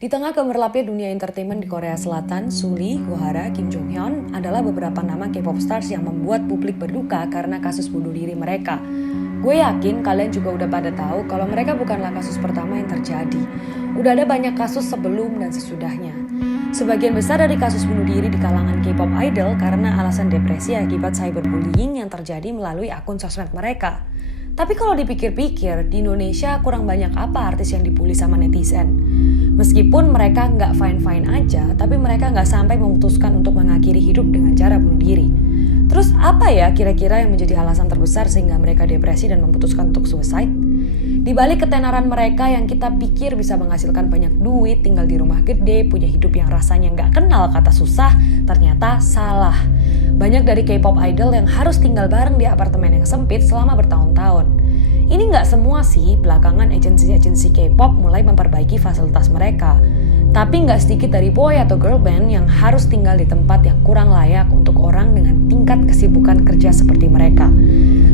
Di tengah gemerlapnya dunia entertainment di Korea Selatan, Sulli, Gohara, Kim Jong Hyun adalah beberapa nama K-pop stars yang membuat publik berduka karena kasus bunuh diri mereka. Gue yakin kalian juga udah pada tahu kalau mereka bukanlah kasus pertama yang terjadi. Udah ada banyak kasus sebelum dan sesudahnya. Sebagian besar dari kasus bunuh diri di kalangan K-pop idol karena alasan depresi akibat cyberbullying yang terjadi melalui akun sosmed mereka. Tapi kalau dipikir-pikir, di Indonesia kurang banyak apa artis yang dibully sama netizen. Meskipun mereka nggak fine-fine aja, tapi mereka nggak sampai memutuskan untuk mengakhiri hidup dengan cara bunuh diri. Terus apa ya kira-kira yang menjadi alasan terbesar sehingga mereka depresi dan memutuskan untuk suicide? Di balik ketenaran mereka yang kita pikir bisa menghasilkan banyak duit, tinggal di rumah gede, punya hidup yang rasanya nggak kenal kata susah, ternyata salah. Banyak dari K-pop idol yang harus tinggal bareng di apartemen yang sempit selama bertahun-tahun. Ini nggak semua sih, belakangan agensi-agensi K-pop mulai memperbaiki fasilitas mereka. Tapi nggak sedikit dari boy atau girl band yang harus tinggal di tempat yang kurang layak untuk orang dengan tingkat kesibukan kerja seperti mereka.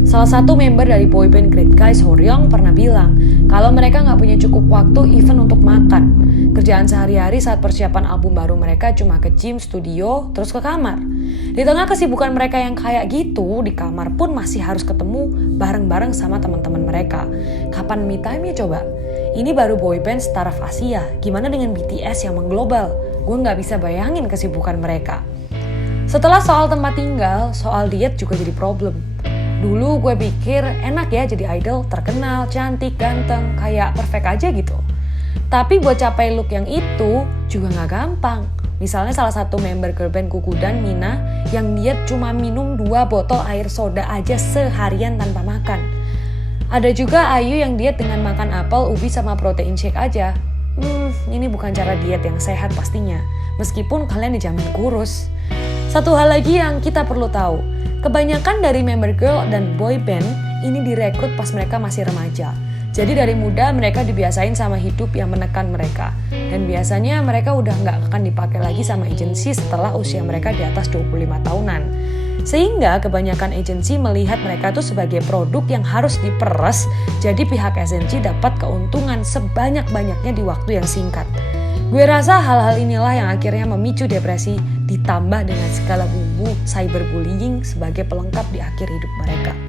Salah satu member dari boyband Great Guys, Horyong, pernah bilang kalau mereka nggak punya cukup waktu even untuk makan. Kerjaan sehari-hari saat persiapan album baru mereka cuma ke gym, studio, terus ke kamar. Di tengah kesibukan mereka yang kayak gitu, di kamar pun masih harus ketemu bareng-bareng sama teman-teman mereka. Kapan me time-nya coba? Ini baru boyband startup Asia, gimana dengan BTS yang mengglobal? Gue nggak bisa bayangin kesibukan mereka. Setelah soal tempat tinggal, soal diet juga jadi problem. Dulu gue pikir enak ya jadi idol, terkenal, cantik, ganteng, kayak perfect aja gitu. Tapi buat capai look yang itu juga gak gampang. Misalnya salah satu member girl band Kukudan, Mina, yang diet cuma minum 2 botol air soda aja seharian tanpa makan. Ada juga Ayu yang diet dengan makan apel, ubi sama protein shake aja. Ini bukan cara diet yang sehat pastinya, meskipun kalian dijamin kurus. Satu hal lagi yang kita perlu tahu, kebanyakan dari member girl dan boy band ini direkrut pas mereka masih remaja. Jadi dari muda mereka dibiasain sama hidup yang menekan mereka. Dan biasanya mereka udah nggak akan dipakai lagi sama agensi setelah usia mereka di atas 25 tahunan. Sehingga kebanyakan agensi melihat mereka tuh sebagai produk yang harus diperes, jadi pihak agensi dapat keuntungan sebanyak-banyaknya di waktu yang singkat. Gue rasa hal-hal inilah yang akhirnya memicu depresi ditambah dengan segala bumbu cyberbullying sebagai pelengkap di akhir hidup mereka.